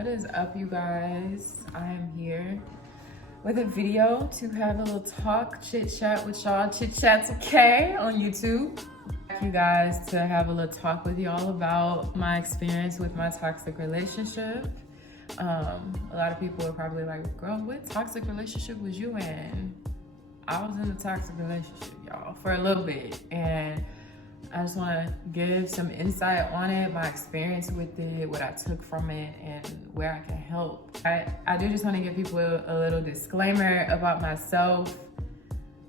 What is up, you guys? I am here with a video to have a little talk, chit chat with y'all. Chit chat's okay on YouTube. You guys to have a little talk with y'all about my experience with my toxic relationship. A lot of people are probably like, girl, what toxic relationship was you in? I was in a toxic relationship, y'all, for a little bit, and I just want to give some insight on it, my experience with it, what I took from it, and where I can help. I do just want to give people a little disclaimer about myself,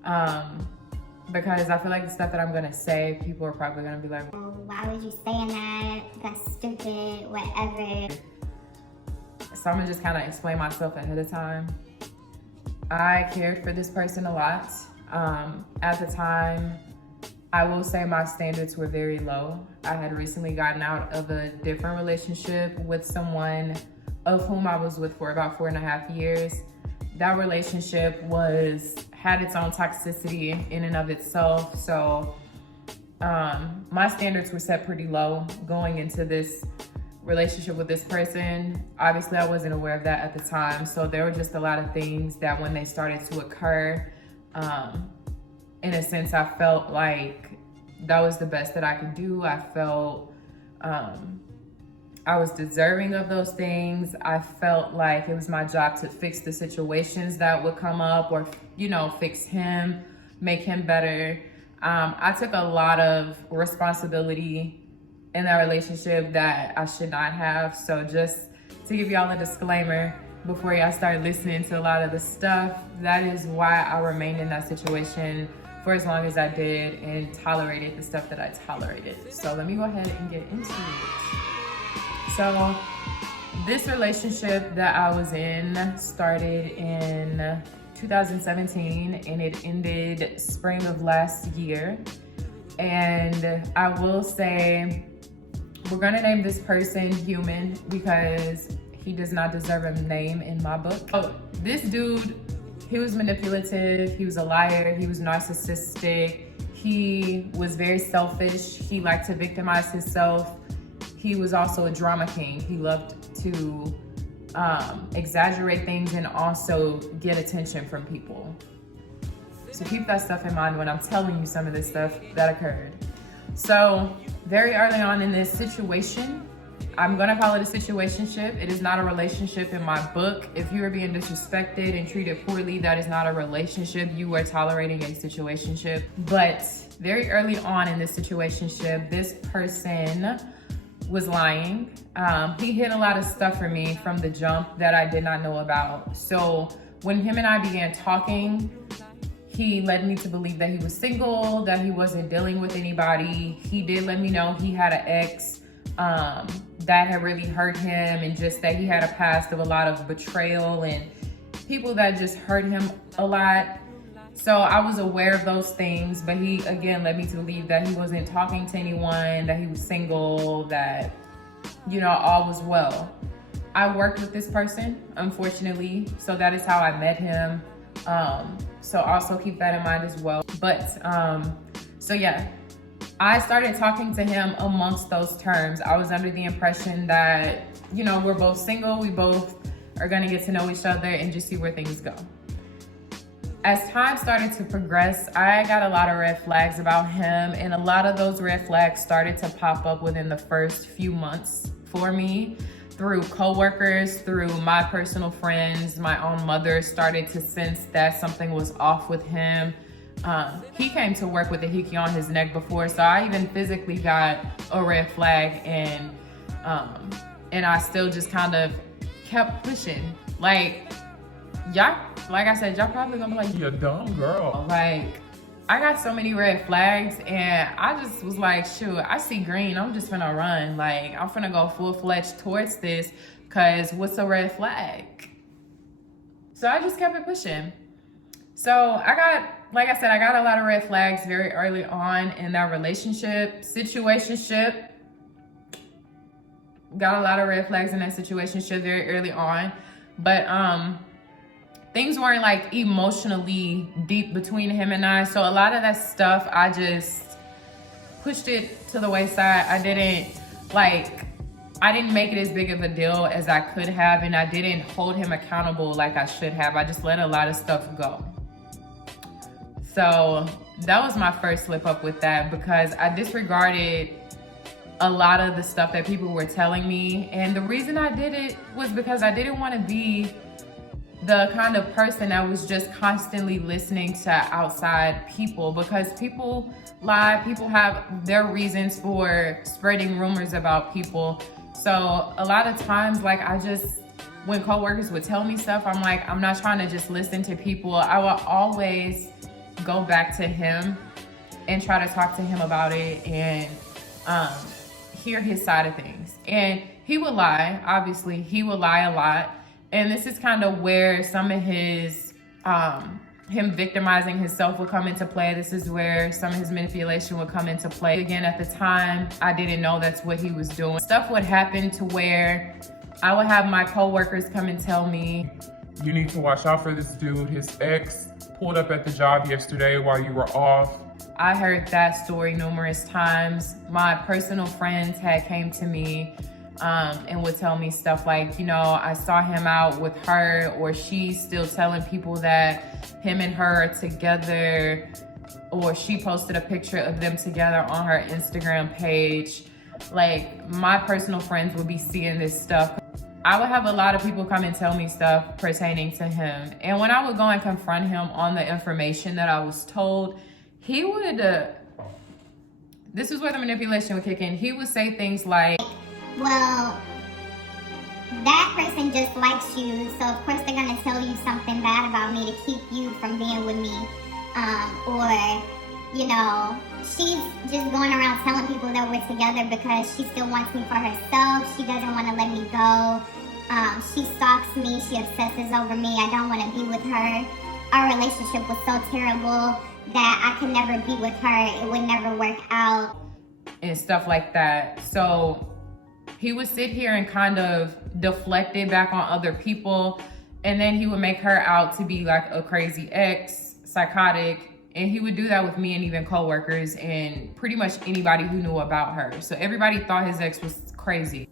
because I feel like the stuff that I'm going to say, people are probably going to be like, why would you saying that? That's stupid, whatever. So I'm going to just kind of explain myself ahead of time. I cared for this person a lot. At the time, I will say my standards were very low. I had recently gotten out of a different relationship with someone of whom I was with for about 4.5 years. That relationship had its own toxicity in and of itself. So my standards were set pretty low going into this relationship with this person. Obviously, I wasn't aware of that at the time. So there were just a lot of things that when they started to occur, in a sense, I felt like that was the best that I could do. I felt I was deserving of those things. I felt like it was my job to fix the situations that would come up, or, fix him, make him better. I took a lot of responsibility in that relationship that I should not have. So just to give y'all a disclaimer, before y'all start listening to a lot of the stuff, that is why I remained in that situation for as long as I did and tolerated the stuff that I tolerated. So let me go ahead and get into it. So this relationship that I was in started in 2017 and it ended spring of last year. And I will say, we're gonna name this person Human because he does not deserve a name in my book. Oh, this dude, he was manipulative, he was a liar, he was narcissistic, he was very selfish, he liked to victimize himself. He was also a drama king. He loved to exaggerate things and also get attention from people. So keep that stuff in mind when I'm telling you some of this stuff that occurred. So very early on in this situation, I'm gonna call it a situationship. It is not a relationship in my book. If you are being disrespected and treated poorly, that is not a relationship. You are tolerating a situationship. But very early on in this situationship, this person was lying. He hid a lot of stuff from me from the jump that I did not know about. So when him and I began talking, he led me to believe that he was single, that he wasn't dealing with anybody. He did let me know he had an ex that had really hurt him, and just that he had a past of a lot of betrayal and people that just hurt him a lot. So I was aware of those things, but he again led me to believe that he wasn't talking to anyone, that he was single, that, all was well. I worked with this person, unfortunately, so that is how I met him. So also keep that in mind as well. But, so yeah, I started talking to him amongst those terms. I was under the impression that, we're both single, we both are gonna get to know each other and just see where things go. As time started to progress, I got a lot of red flags about him, and a lot of those red flags started to pop up within the first few months for me. Through coworkers, through my personal friends, my own mother started to sense that something was off with him. He came to work with a hickey on his neck before, so I even physically got a red flag, and I still just kind of kept pushing. Like I said, y'all probably gonna be like, you dumb girl. Like, I got so many red flags, and I just was like, shoot, I see green, I'm just finna run. Like, I'm finna go full-fledged towards this, cause what's a red flag? So I just kept it pushing. So like I said, I got a lot of red flags very early on in that situationship. Got a lot of red flags in that situationship very early on. But things weren't like emotionally deep between him and I. So a lot of that stuff, I just pushed it to the wayside. I didn't like I didn't make it as big of a deal as I could have, and I didn't hold him accountable like I should have. I just let a lot of stuff go. So that was my first slip up with that, because I disregarded a lot of the stuff that people were telling me. And the reason I did it was because I didn't want to be the kind of person that was just constantly listening to outside people, because people lie, people have their reasons for spreading rumors about people. So a lot of times, like, when coworkers would tell me stuff, I'm like, I'm not trying to just listen to people. I will always go back to him and try to talk to him about it and hear his side of things. And he would lie, obviously, he would lie a lot. And this is kind of where some of his, him victimizing himself would come into play. This is where some of his manipulation would come into play. Again, at the time, I didn't know that's what he was doing. Stuff would happen to where I would have my coworkers come and tell me, you need to watch out for this dude. His ex pulled up at the job yesterday while you were off. I heard that story numerous times. My personal friends had came to me and would tell me stuff like, you know, I saw him out with her, or she's still telling people that him and her are together, or she posted a picture of them together on her Instagram page. Like, my personal friends would be seeing this stuff. I would have a lot of people come and tell me stuff pertaining to him. And when I would go and confront him on the information that I was told, he would, this is where the manipulation would kick in. He would say things like, well, that person just likes you, so of course they're gonna tell you something bad about me to keep you from being with me. Or, you know, she's just going around telling people that we're together because she still wants me for herself. She doesn't want to let me go. She stalks me. She obsesses over me. I don't want to be with her. Our relationship was so terrible that I could never be with her. It would never work out. And stuff like that. So he would sit here and kind of deflect it back on other people. And then he would make her out to be like a crazy ex, psychotic. And he would do that with me and even coworkers and pretty much anybody who knew about her. So everybody thought his ex was crazy.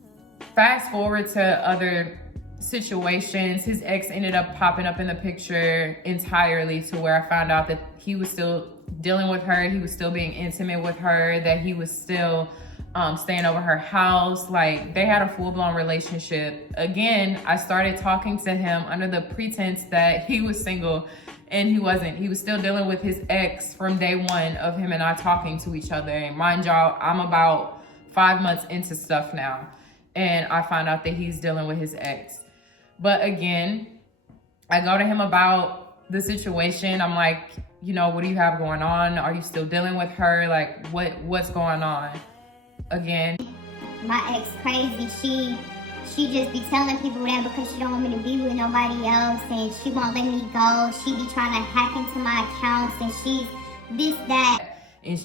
Fast forward to other situations, his ex ended up popping up in the picture entirely, to where I found out that he was still dealing with her. He was still being intimate with her, that he was still staying over her house. Like, they had a full-blown relationship. Again, I started talking to him under the pretense that he was single, and he wasn't. He was still dealing with his ex from day one of him and I talking to each other. And mind y'all, I'm about 5 months into stuff now, and I find out that he's dealing with his ex. But again, I go to him about the situation. I'm like, you know, what do you have going on? Are you still dealing with her? Like, what's going on? Again, my ex crazy. She just be telling people that because she don't want me to be with nobody else, and she won't let me go. She be trying to hack into my accounts, and she's this, that. And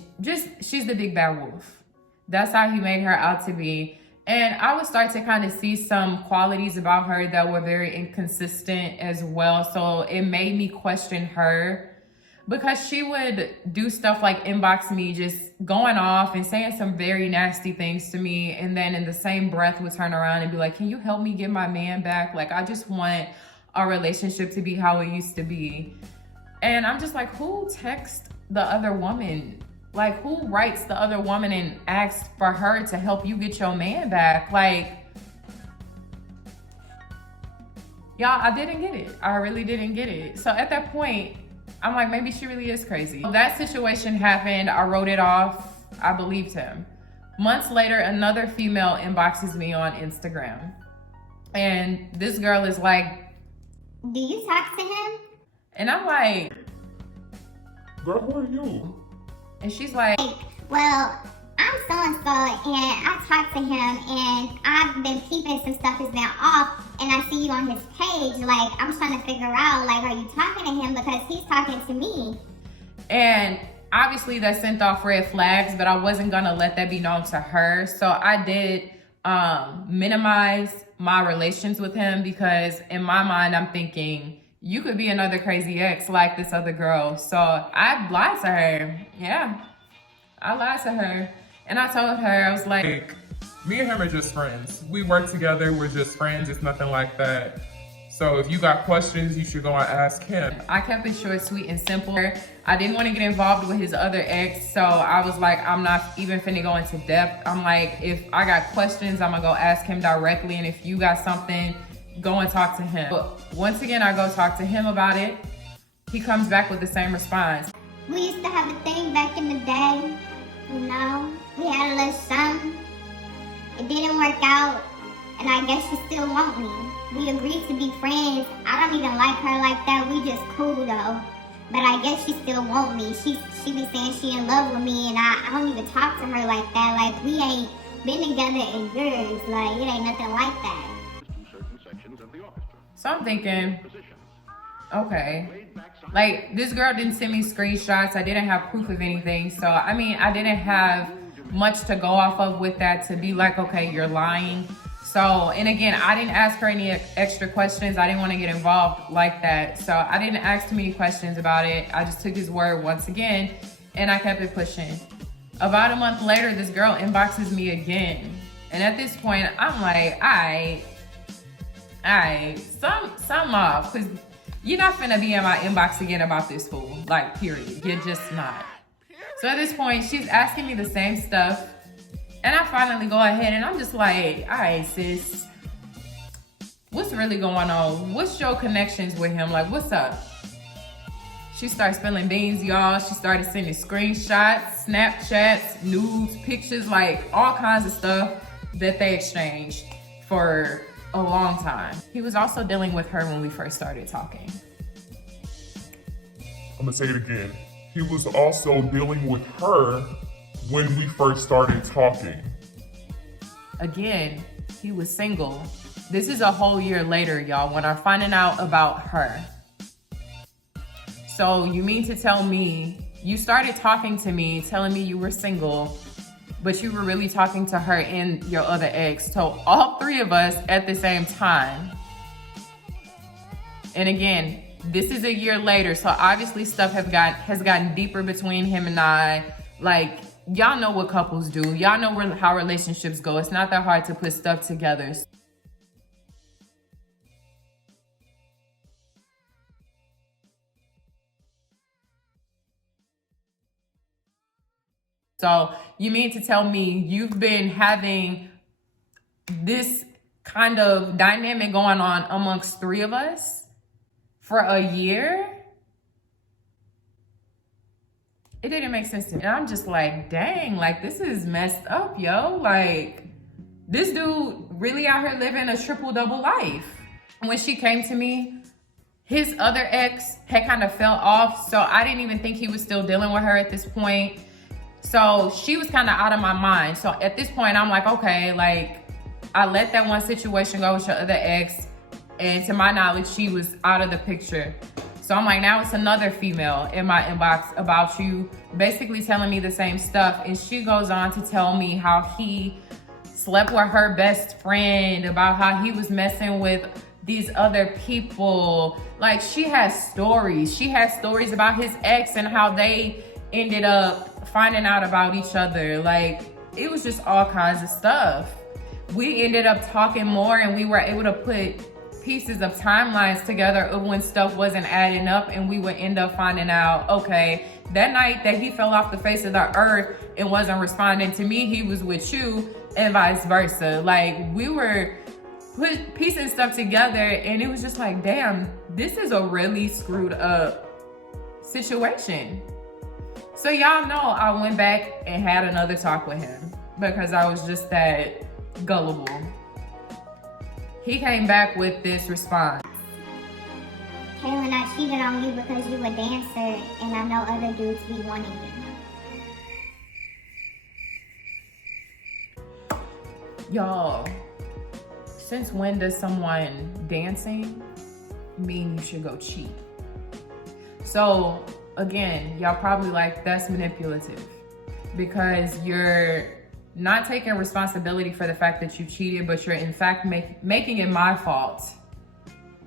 she's the big bad wolf. That's how he made her out to be. And I would start to kind of see some qualities about her that were very inconsistent as well. So it made me question her, because she would do stuff like inbox me, just going off and saying some very nasty things to me. And then in the same breath would turn around and be like, can you help me get my man back? Like, I just want our relationship to be how it used to be. And I'm just like, who texts the other woman? Like, who writes the other woman and asks for her to help you get your man back? Like, y'all, I didn't get it. I really didn't get it. So at that point, I'm like, maybe she really is crazy. That situation happened. I wrote it off. I believed him. Months later, another female inboxes me on Instagram. And this girl is like, do you talk to him? And I'm like, Girl, who are you? And she's like, well, I'm so-and-so, and I talked to him, and I've been peeping some stuff has been off, and I see you on his page. Like, I'm trying to figure out, like, are you talking to him? Because he's talking to me. And obviously that sent off red flags, but I wasn't gonna let that be known to her. So I did minimize my relations with him, because in my mind, I'm thinking, you could be another crazy ex like this other girl. So I lied to her. Yeah, I lied to her. And I told her, I was like, Me and him are just friends. We work together, we're just friends, it's nothing like that. So if you got questions, you should go and ask him. I kept it short, sweet, and simple. I didn't want to get involved with his other ex, so I was like, I'm not even finna go into depth. I'm like, if I got questions, I'm gonna go ask him directly, and if you got something, go and talk to him. But once again, I go talk to him about it. He comes back with the same response. We used to have a thing back in the day, you know? We had a little something. It didn't work out, and I guess she still want me. We agreed to be friends. I don't even like her like that. We just cool though. But I guess she still want me. She be saying she in love with me, and I don't even talk to her like that. Like, we ain't been together in years. Like, it ain't nothing like that. So I'm thinking, okay. Like, this girl didn't send me screenshots. I didn't have proof of anything. So, I mean, I didn't have much to go off of with that to be like, okay, you're lying. So, and again, I didn't ask her any extra questions. I didn't want to get involved like that. So I didn't ask too many questions about it. I just took his word once again, and I kept it pushing. About a month later, this girl inboxes me again. And at this point, I'm like, some off, because you're not finna be in my inbox again about this fool. Like, period. You're just not. So at this point, she's asking me the same stuff. And I finally go ahead and I'm just like, all right, sis, what's really going on? What's your connections with him? Like, what's up? She started spilling beans, y'all. She started sending screenshots, Snapchats, nudes, pictures, like all kinds of stuff that they exchanged for a long time. He was also dealing with her when we first started talking. I'm gonna say it again. He was also dealing with her when we first started talking. Again, he was single. This is a whole year later, y'all, when I'm finding out about her. So you mean to tell me, you started talking to me, telling me you were single, but you were really talking to her and your other ex, so all three of us at the same time. And again, this is a year later, so obviously stuff has gotten deeper between him and I. Like, y'all know what couples do. Y'all know how relationships go. It's not that hard to put stuff together. So you mean to tell me you've been having this kind of dynamic going on amongst three of us for a year? It didn't make sense to me. And I'm just like, dang, like, this is messed up, yo. Like, this dude really out here living a triple-double life. When she came to me, his other ex had kind of fell off, so I didn't even think he was still dealing with her at this point. So she was kind of out of my mind. So at this point, I'm like, okay, like, I let that one situation go with your other ex, and to my knowledge, she was out of the picture. So I'm like, now it's another female in my inbox about you, basically telling me the same stuff. And she goes on to tell me how he slept with her best friend, about how he was messing with these other people. Like, she has stories. She has stories about his ex and how they ended up finding out about each other. Like, it was just all kinds of stuff. We ended up talking more, and we were able to put pieces of timelines together of when stuff wasn't adding up, and we would end up finding out, okay, that night that he fell off the face of the earth and wasn't responding to me, he was with you, and vice versa. Like, we were piecing stuff together, and it was just like, damn, this is a really screwed up situation. So y'all know I went back and had another talk with him because I was just that gullible. He came back with this response. Kaylin, I cheated on you because you a dancer, and I know other dudes be wanting you. Y'all, since when does someone dancing mean you should go cheat? So again, y'all probably like, that's manipulative, because you're not taking responsibility for the fact that you cheated, but you're in fact making it my fault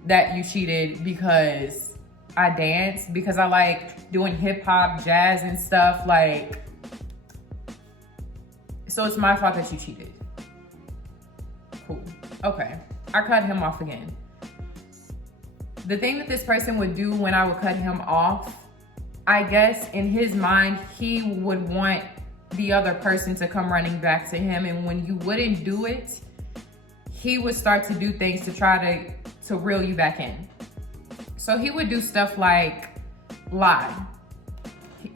that you cheated because I dance, because I like doing hip hop, jazz and stuff. Like, so it's my fault that you cheated. Okay, I cut him off again. The thing that this person would do when I would cut him off, I guess in his mind, he would want the other person to come running back to him. And when you wouldn't do it, he would start to do things to try to reel you back in. So he would do stuff like lie.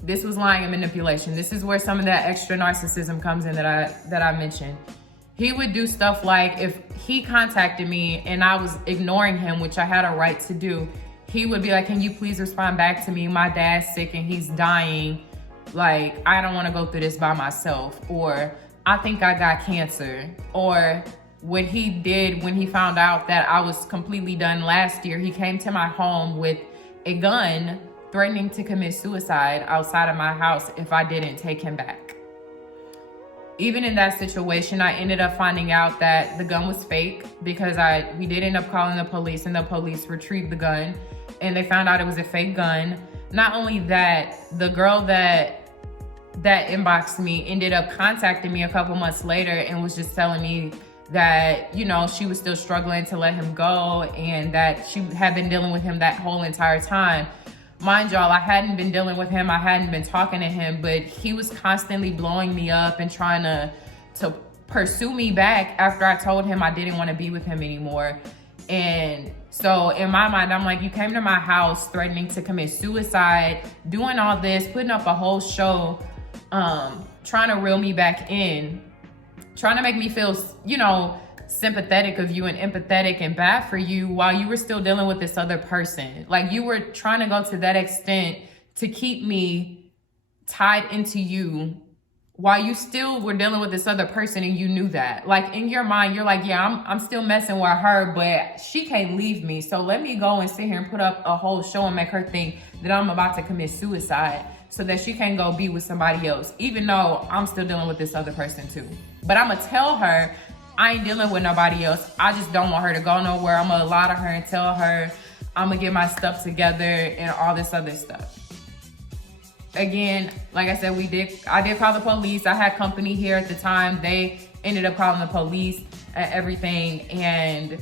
This was lying and manipulation. This is where some of that extra narcissism comes in that I mentioned. He would do stuff like if he contacted me and I was ignoring him, which I had a right to do, he would be like, can you please respond back to me? My dad's sick and he's dying. Like, I don't want to go through this by myself. Or I think I got cancer. Or what he did when he found out that I was completely done last year, he came to my home with a gun threatening to commit suicide outside of my house if I didn't take him back. Even in that situation, I ended up finding out that the gun was fake because we did end up calling the police, and the police retrieved the gun and they found out it was a fake gun. Not only that, the girl that inboxed me ended up contacting me a couple months later and was just telling me that, you know, she was still struggling to let him go and that she had been dealing with him that whole entire time. Mind y'all, I hadn't been dealing with him. I hadn't been talking to him, but he was constantly blowing me up and trying to pursue me back after I told him I didn't want to be with him anymore. And so in my mind, I'm like, you came to my house threatening to commit suicide, doing all this, putting up a whole show, trying to reel me back in, trying to make me feel, you know, sympathetic of you and empathetic and bad for you while you were still dealing with this other person. Like, you were trying to go to that extent to keep me tied into you while you still were dealing with this other person, and you knew that. Like, in your mind, you're like, yeah, I'm still messing with her, but she can't leave me. So let me go and sit here and put up a whole show and make her think that I'm about to commit suicide so that she can go be with somebody else, even though I'm still dealing with this other person too. But I'm gonna tell her I ain't dealing with nobody else. I just don't want her to go nowhere. I'm gonna lie to her and tell her I'm gonna get my stuff together and all this other stuff. Again, like I said, I did call the police. I had company here at the time. They ended up calling the police and everything, and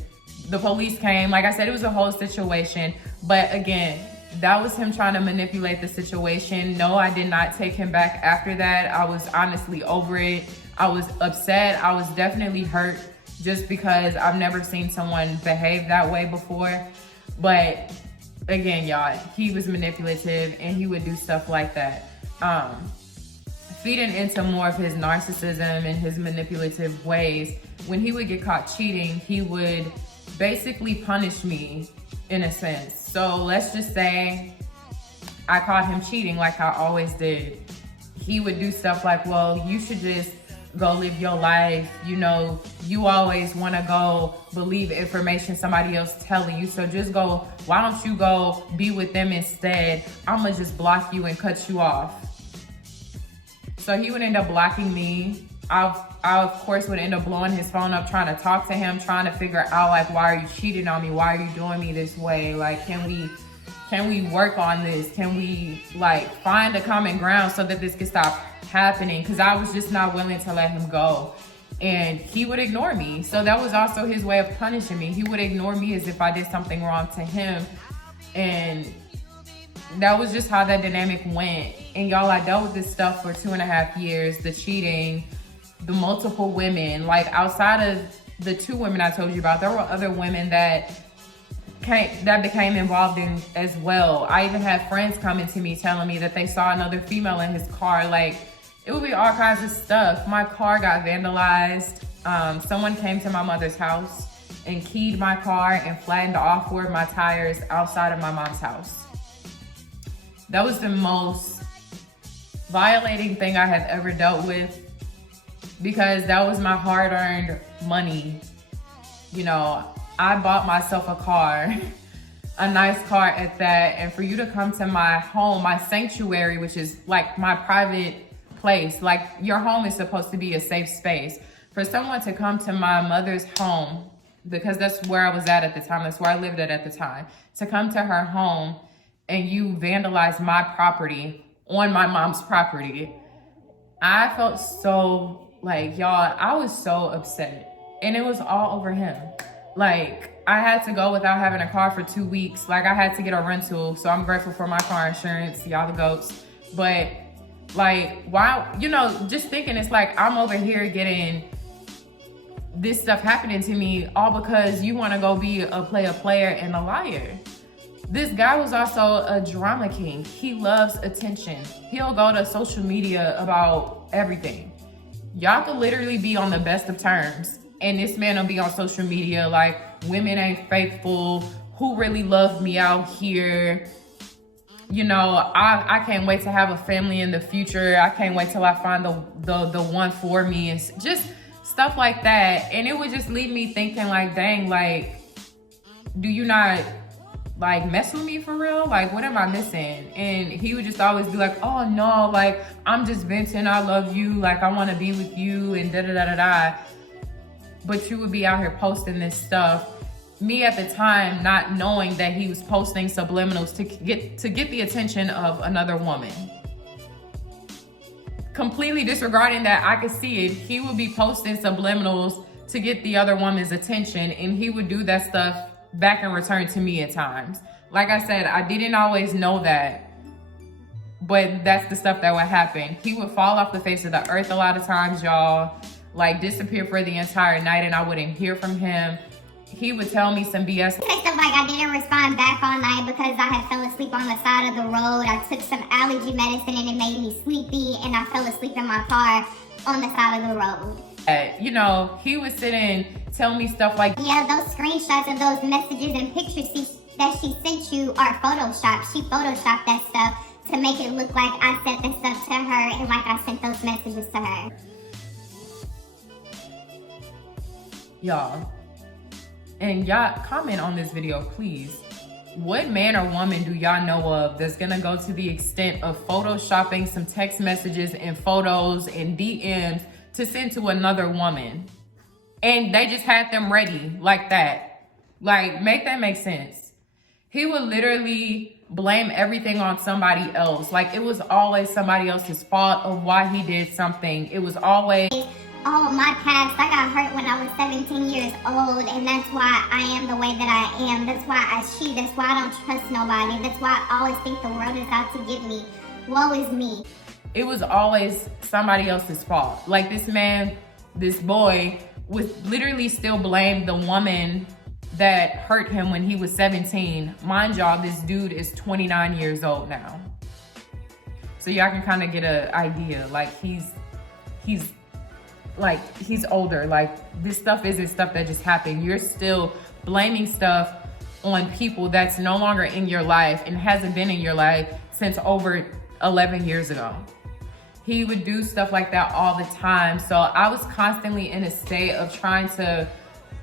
the police came. Like I said, it was a whole situation. But again, that was him trying to manipulate the situation. No, I did not take him back after that. I was honestly over it. I was upset. I was definitely hurt just because I've never seen someone behave that way before. But again, y'all, he was manipulative and he would do stuff like that. Feeding into more of his narcissism and his manipulative ways, when he would get caught cheating, he would basically punish me in a sense. So let's just say I caught him cheating like I always did. He would do stuff like, well, you should just go live your life. You know, you always want to go believe information somebody else telling you. So just go, why don't you go be with them instead? I'm going to just block you and cut you off. So he would end up blocking me. I of course would end up blowing his phone up, trying to talk to him, trying to figure out like, why are you cheating on me? Why are you doing me this way? Like, can we work on this? Can we like find a common ground so that this can stop happening? Because I was just not willing to let him go, and he would ignore me. So that was also his way of punishing me. He would ignore me as if I did something wrong to him, and that was just how that dynamic went. And y'all, I dealt with this stuff for 2.5 years, the cheating, the multiple women. Like, outside of the 2 women I told you about, there were other women that became involved in as well. I even had friends coming to me telling me that they saw another female in his car. Like, it would be all kinds of stuff. My car got vandalized. Someone came to my mother's house and keyed my car and flattened off one of my tires outside of my mom's house. That was the most violating thing I have ever dealt with, because that was my hard-earned money. You know, I bought myself a car, a nice car at that, and for you to come to my home, my sanctuary, which is like my private place, like your home is supposed to be a safe space. For someone to come to my mother's home, because that's where I was at the time, that's where I lived at the time, to come to her home and you vandalize my property on my mom's property, I felt so like, y'all, I was so upset. And it was all over him. Like, I had to go without having a car for 2 weeks. Like, I had to get a rental. So I'm grateful for my car insurance, y'all the goats. But like, why, you know, just thinking it's like I'm over here getting this stuff happening to me all because you want to go be a player and a liar. This guy was also a drama king. He loves attention. He'll go to social media about everything. Y'all could literally be on the best of terms, and this man will be on social media like, women ain't faithful, who really loved me out here? You know, I can't wait to have a family in the future. I can't wait till I find the one for me, and just stuff like that. And it would just leave me thinking like, dang, like, do you not like mess with me for real? Like, what am I missing? And he would just always be like, oh no, like, I'm just venting, I love you, like, I want to be with you, and da-da-da-da-da. But you would be out here posting this stuff. Me at the time not knowing that he was posting subliminals to get the attention of another woman. Completely disregarding that I could see it. He would be posting subliminals to get the other woman's attention, and he would do that stuff back in return to me at times. Like I said, I didn't always know that, but that's the stuff that would happen. He would fall off the face of the earth a lot of times, y'all, like disappear for the entire night, and I wouldn't hear from him. He would tell me some BS. Stuff like I didn't respond back all night because I had fell asleep on the side of the road. I took some allergy medicine and it made me sleepy, and I fell asleep in my car on the side of the road. You know, he would sit and tell me stuff like, yeah, those screenshots of those messages and pictures that she sent you are photoshopped. She photoshopped that stuff to make it look like I sent that stuff to her and like I sent those messages to her. y'all. And y'all comment on this video, please. What man or woman do y'all know of that's gonna go to the extent of photoshopping some text messages and photos and DMs to send to another woman? And they just had them ready like that. Like, make that make sense. He would literally blame everything on somebody else. Like, it was always somebody else's fault of why he did something. It was always, oh, my past, I got hurt when I was 17 years old, and that's why I am the way that I am. That's why I cheat. That's why I don't trust nobody. That's why I always think the world is out to get me. Woe is me. it was always somebody else's fault. Like, this man, this boy, would literally still blame the woman that hurt him when he was 17. Mind y'all, this dude is 29 years old now. So y'all can kind of get an idea. Like, he's older. Like, this stuff isn't stuff that just happened. You're still blaming stuff on people that's no longer in your life and hasn't been in your life since over 11 years ago. He would do stuff like that all the time. So I was constantly in a state of trying to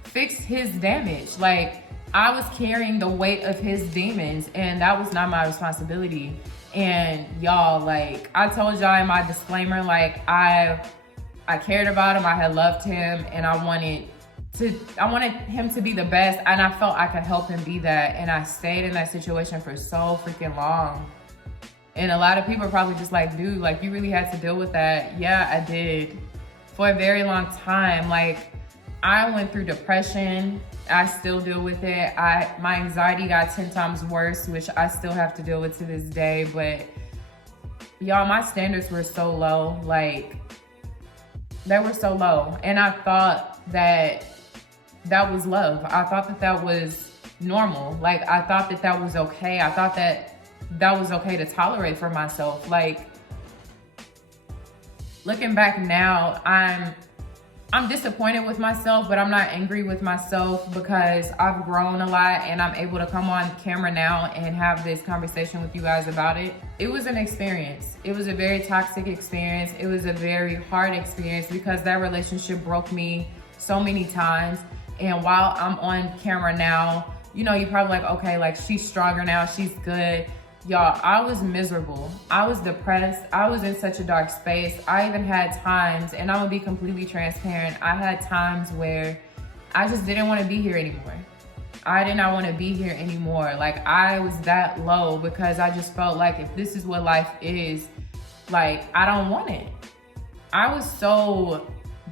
fix his damage. Like, I was carrying the weight of his demons, and that was not my responsibility. And y'all, like, I told y'all in my disclaimer, like, I cared about him, I had loved him, and I wanted him to be the best, and I felt I could help him be that. And I stayed in that situation for so freaking long. And a lot of people are probably just like, dude, like, you really had to deal with that. Yeah, I did. For a very long time. Like, I went through depression. I still deal with it. My anxiety got 10 times worse, which I still have to deal with to this day. But y'all, my standards were so low. Like, they were so low. And I thought that was love. I thought that was normal. Like, I thought that was okay. I thought that was okay to tolerate for myself. Like, looking back now, I'm disappointed with myself, but I'm not angry with myself because I've grown a lot and I'm able to come on camera now and have this conversation with you guys about it. It was an experience. It was a very toxic experience. It was a very hard experience because that relationship broke me so many times. And while I'm on camera now, you know, you're probably like, okay, like, she's stronger now, she's good. Y'all, I was miserable. I was depressed. I was in such a dark space. I even had times, and I'm gonna be completely transparent, I had times where I just didn't want to be here anymore. I did not want to be here anymore. Like, I was that low because I just felt like if this is what life is, like, I don't want it. I was so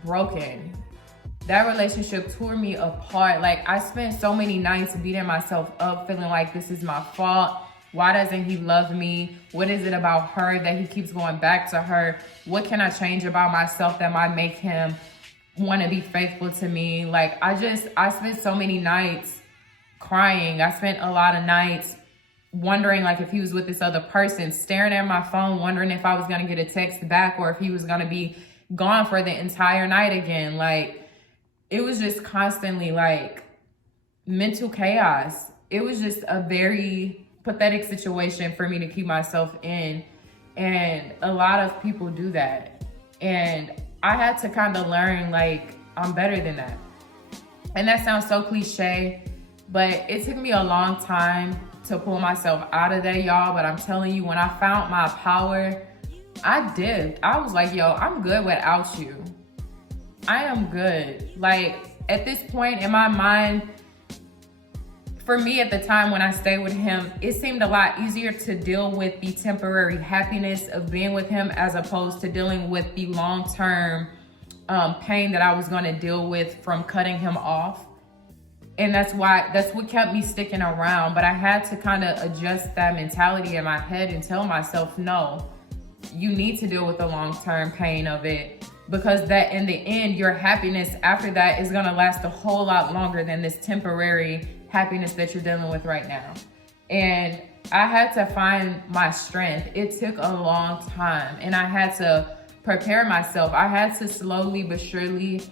broken. that relationship tore me apart. Like, I spent so many nights beating myself up, feeling like this is my fault. Why doesn't he love me? What is it about her that he keeps going back to her? What can I change about myself that might make him want to be faithful to me? Like, I spent so many nights crying. I spent a lot of nights wondering like if he was with this other person, staring at my phone, wondering if I was going to get a text back or if he was going to be gone for the entire night again. Like, it was just constantly like mental chaos. It was just a very pathetic situation for me to keep myself in. And a lot of people do that. And I had to kind of learn like I'm better than that. And that sounds so cliche, but it took me a long time to pull myself out of that, y'all. But I'm telling you, when I found my power, I dipped. I was like, yo, I'm good without you. I am good. Like, at this point in my mind, for me at the time when I stayed with him, it seemed a lot easier to deal with the temporary happiness of being with him as opposed to dealing with the long-term pain that I was going to deal with from cutting him off. And that's what kept me sticking around. But I had to kind of adjust that mentality in my head and tell myself, no, you need to deal with the long-term pain of it, because that in the end, your happiness after that is going to last a whole lot longer than this temporary happiness that you're dealing with right now. And I had to find my strength. It took a long time, and I had to prepare myself. I had to slowly but surely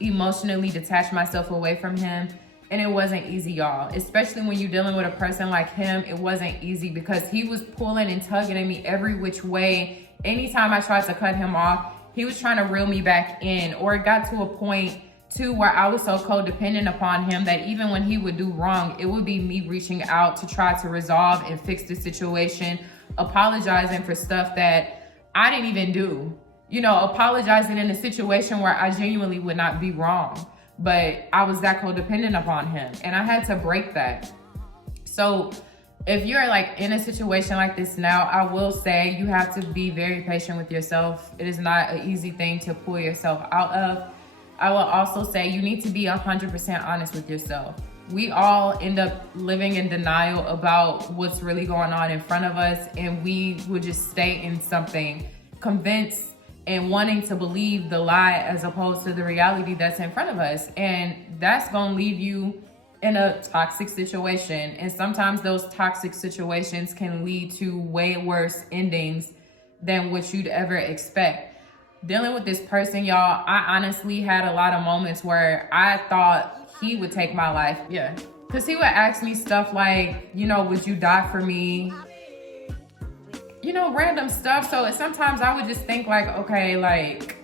emotionally detach myself away from him. And it wasn't easy, y'all. Especially when you're dealing with a person like him, it wasn't easy because he was pulling and tugging at me every which way. Anytime I tried to cut him off, he was trying to reel me back in. Or it got to a point too where I was so codependent upon him that even when he would do wrong, it would be me reaching out to try to resolve and fix the situation, apologizing for stuff that I didn't even do. You know, apologizing in a situation where I genuinely would not be wrong. But I was that codependent upon him, and I had to break that. So if you're like in a situation like this now, I will say you have to be very patient with yourself. It is not an easy thing to pull yourself out of. I will also say you need to be 100% honest with yourself. We all end up living in denial about what's really going on in front of us, and we would just stay in something, convinced and wanting to believe the lie as opposed to the reality that's in front of us. And that's gonna leave you in a toxic situation. And sometimes those toxic situations can lead to way worse endings than what you'd ever expect. Dealing with this person, y'all, I honestly had a lot of moments where I thought he would take my life. Yeah. Cause he would ask me stuff like, you know, would you die for me? You know, random stuff. So sometimes I would just think like, okay, like,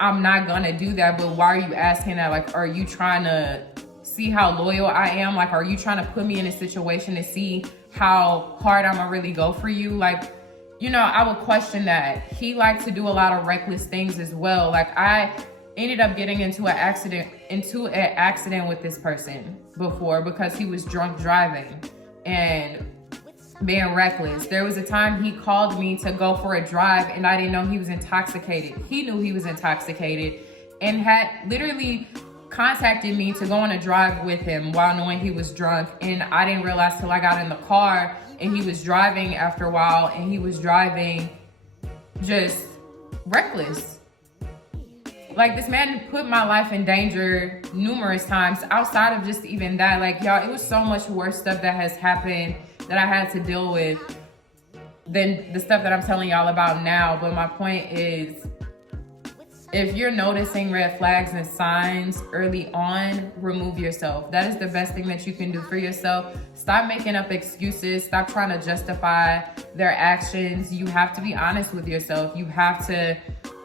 I'm not gonna do that, but why are you asking that? Like, are you trying to see how loyal I am? Like, are you trying to put me in a situation to see how hard I'm gonna really go for you? Like, you know, I would question that. He liked to do a lot of reckless things as well. Like, I ended up getting into an accident with this person before because he was drunk driving and being reckless. There was a time he called me to go for a drive and I didn't know he was intoxicated. He knew he was intoxicated and had literally contacted me to go on a drive with him while knowing he was drunk. And I didn't realize till I got in the car and he was driving after a while, and he was driving just reckless. Like, this man put my life in danger numerous times outside of just even that. Like, y'all, it was so much worse stuff that has happened that I had to deal with than the stuff that I'm telling y'all about now. But my point is, if you're noticing red flags and signs early on, remove yourself. That is the best thing that you can do for yourself. Stop making up excuses. Stop trying to justify their actions. You have to be honest with yourself. You have to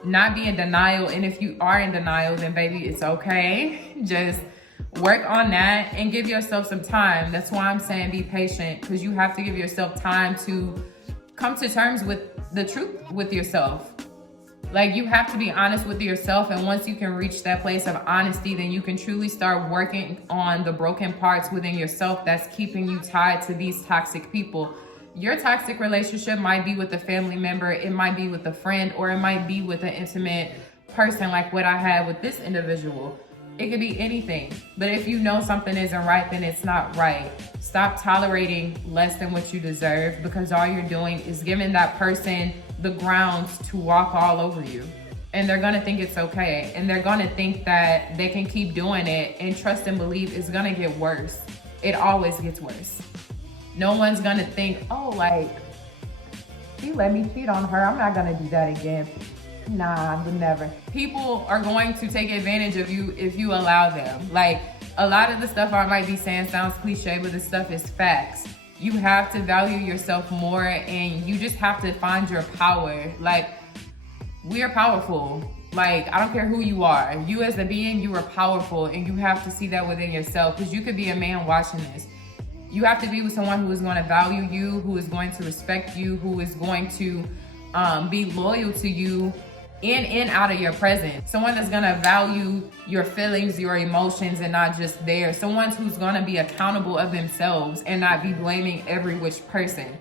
not be in denial. And if you are in denial, then baby, it's okay. Just work on that and give yourself some time. That's why I'm saying be patient, because you have to give yourself time to come to terms with the truth with yourself. Like, you have to be honest with yourself, and once you can reach that place of honesty, then you can truly start working on the broken parts within yourself that's keeping you tied to these toxic people. Your toxic relationship might be with a family member, it might be with a friend, or it might be with an intimate person like what I had with this individual. It could be anything. But if you know something isn't right, then it's not right. Stop tolerating less than what you deserve, because all you're doing is giving that person the grounds to walk all over you. And they're gonna think it's okay. And they're gonna think that they can keep doing it, and trust and believe it's gonna get worse. It always gets worse. No one's gonna think, oh, like, she let me cheat on her, I'm not gonna do that again. Nah, I would never. People are going to take advantage of you if you allow them. Like, a lot of the stuff I might be saying sounds cliche, but this stuff is facts. You have to value yourself more, and you just have to find your power. Like, we are powerful. Like, I don't care who you are. You as a being, you are powerful, and you have to see that within yourself, because you could be a man watching this. You have to be with someone who is going to value you, who is going to respect you, who is going to be loyal to you in and out of your presence. Someone that's gonna value your feelings, your emotions, and not just theirs. Someone who's gonna be accountable of themselves and not be blaming every which person.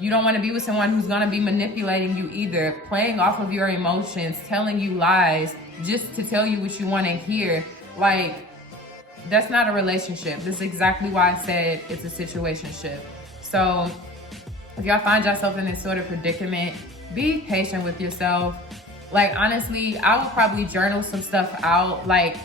You don't wanna be with someone who's gonna be manipulating you either, playing off of your emotions, telling you lies just to tell you what you wanna hear. Like, that's not a relationship. This is exactly why I said it's a situationship. So if y'all find yourself in this sort of predicament, be patient with yourself. Like, honestly, I would probably journal some stuff out. Like,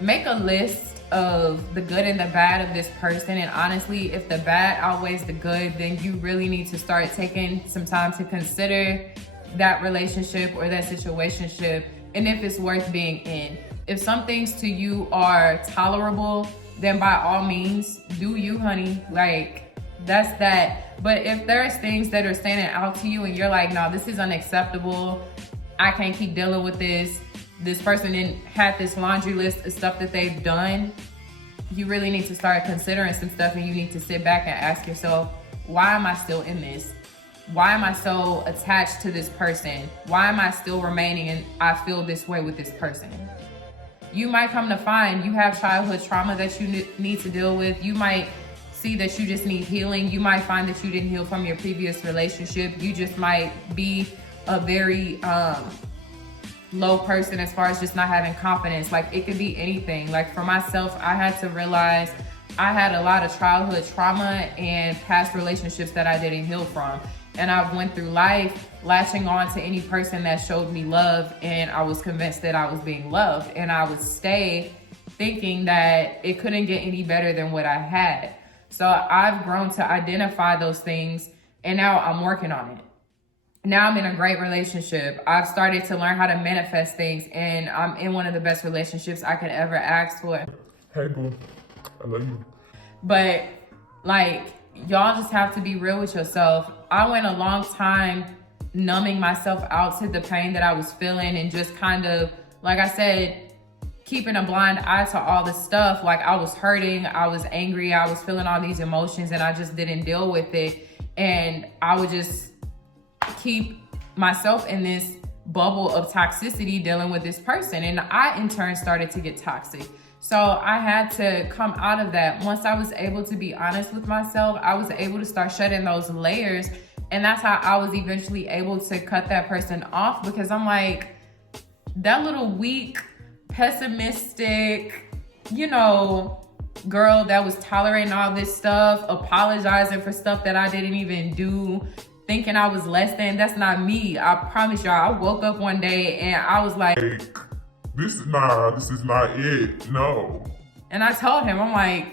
make a list of the good and the bad of this person. And honestly, if the bad outweighs the good, then you really need to start taking some time to consider that relationship or that situationship, and if it's worth being in. If some things to you are tolerable, then by all means, do you, honey. Like, that's that. But if there's things that are standing out to you and you're like, no, this is unacceptable, I can't keep dealing with this. This person didn't have this laundry list of stuff that they've done. You really need to start considering some stuff, and you need to sit back and ask yourself, why am I still in this? Why am I so attached to this person? Why am I still remaining and I feel this way with this person? You might come to find you have childhood trauma that you need to deal with. You might see that you just need healing. You might find that you didn't heal from your previous relationship. You just might be a very low person as far as just not having confidence. Like, it could be anything. Like, for myself, I had to realize I had a lot of childhood trauma and past relationships that I didn't heal from. And I went through life latching on to any person that showed me love, and I was convinced that I was being loved. And I would stay thinking that it couldn't get any better than what I had. So I've grown to identify those things, and now I'm working on it. Now I'm in a great relationship. I've started to learn how to manifest things, and I'm in one of the best relationships I could ever ask for. Hey, boo. I love you. But, like, y'all just have to be real with yourself. I went a long time numbing myself out to the pain that I was feeling, and just kind of, like I said, keeping a blind eye to all this stuff. Like, I was hurting, I was angry, I was feeling all these emotions, and I just didn't deal with it. And I would just keep myself in this bubble of toxicity dealing with this person. And I, in turn, started to get toxic. So I had to come out of that. Once I was able to be honest with myself, I was able to start shedding those layers. And that's how I was eventually able to cut that person off, because I'm like, that little weak, pessimistic, girl that was tolerating all this stuff, apologizing for stuff that I didn't even do, thinking I was less than. That's not me. I promise y'all. I woke up one day and I was like, this is not it. No. And I told him, I'm like,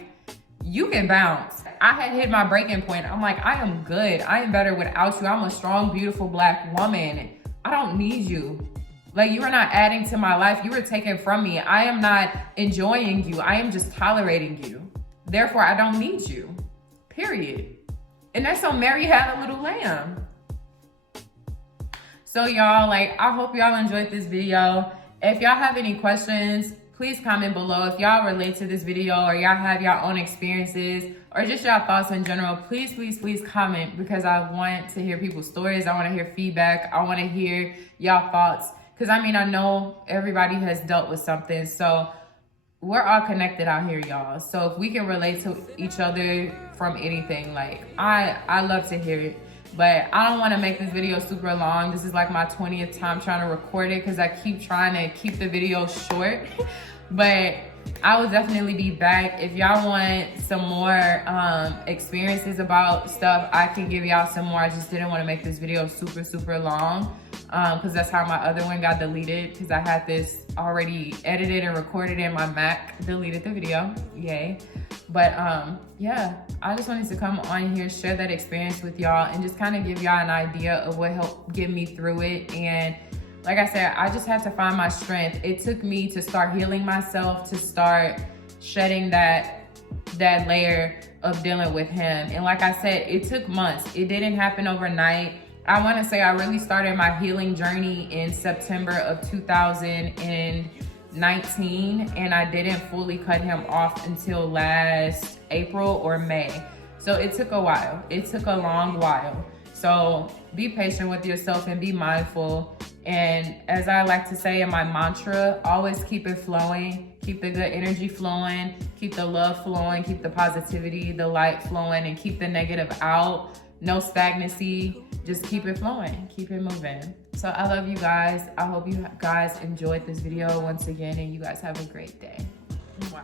you can bounce. I had hit my breaking point. I'm like, I am good. I am better without you. I'm a strong, beautiful Black woman. I don't need you. Like, you are not adding to my life. You are taking from me. I am not enjoying you. I am just tolerating you. Therefore, I don't need you. Period. And that's on Mary Had a Little Lamb. So y'all, like, I hope y'all enjoyed this video. If y'all have any questions, please comment below. If y'all relate to this video, or y'all have your own experiences, or just y'all thoughts in general, please, please, please comment, because I want to hear people's stories. I want to hear feedback. I want to hear y'all thoughts. Because, I mean, I know everybody has dealt with something. So we're all connected out here, y'all. So if we can relate to each other from anything, like, I love to hear it. But I don't want to make this video super long. This is like my 20th time trying to record it because I keep trying to keep the video short. But I will definitely be back. If y'all want some more experiences about stuff, I can give y'all some more. I just didn't want to make this video super long because that's how my other one got deleted, because I had this already edited and recorded and my Mac deleted the video. Yay. But yeah, I just wanted to come on here, share that experience with y'all, and just kind of give y'all an idea of what helped get me through it. And like I said, I just had to find my strength. It took me to start healing myself, to start shedding that layer of dealing with him. And like I said, it took months. It didn't happen overnight. I want to say I really started my healing journey in September of 2019, and I didn't fully cut him off until last April or May. So it took a while. It took a long while. So be patient with yourself and be mindful. And as I like to say in my mantra, always keep it flowing, keep the good energy flowing, keep the love flowing, keep the positivity, the light flowing, and keep the negative out. No stagnancy, just keep it flowing, keep it moving. So I love you guys. I hope you guys enjoyed this video once again, and you guys have a great day. Bye.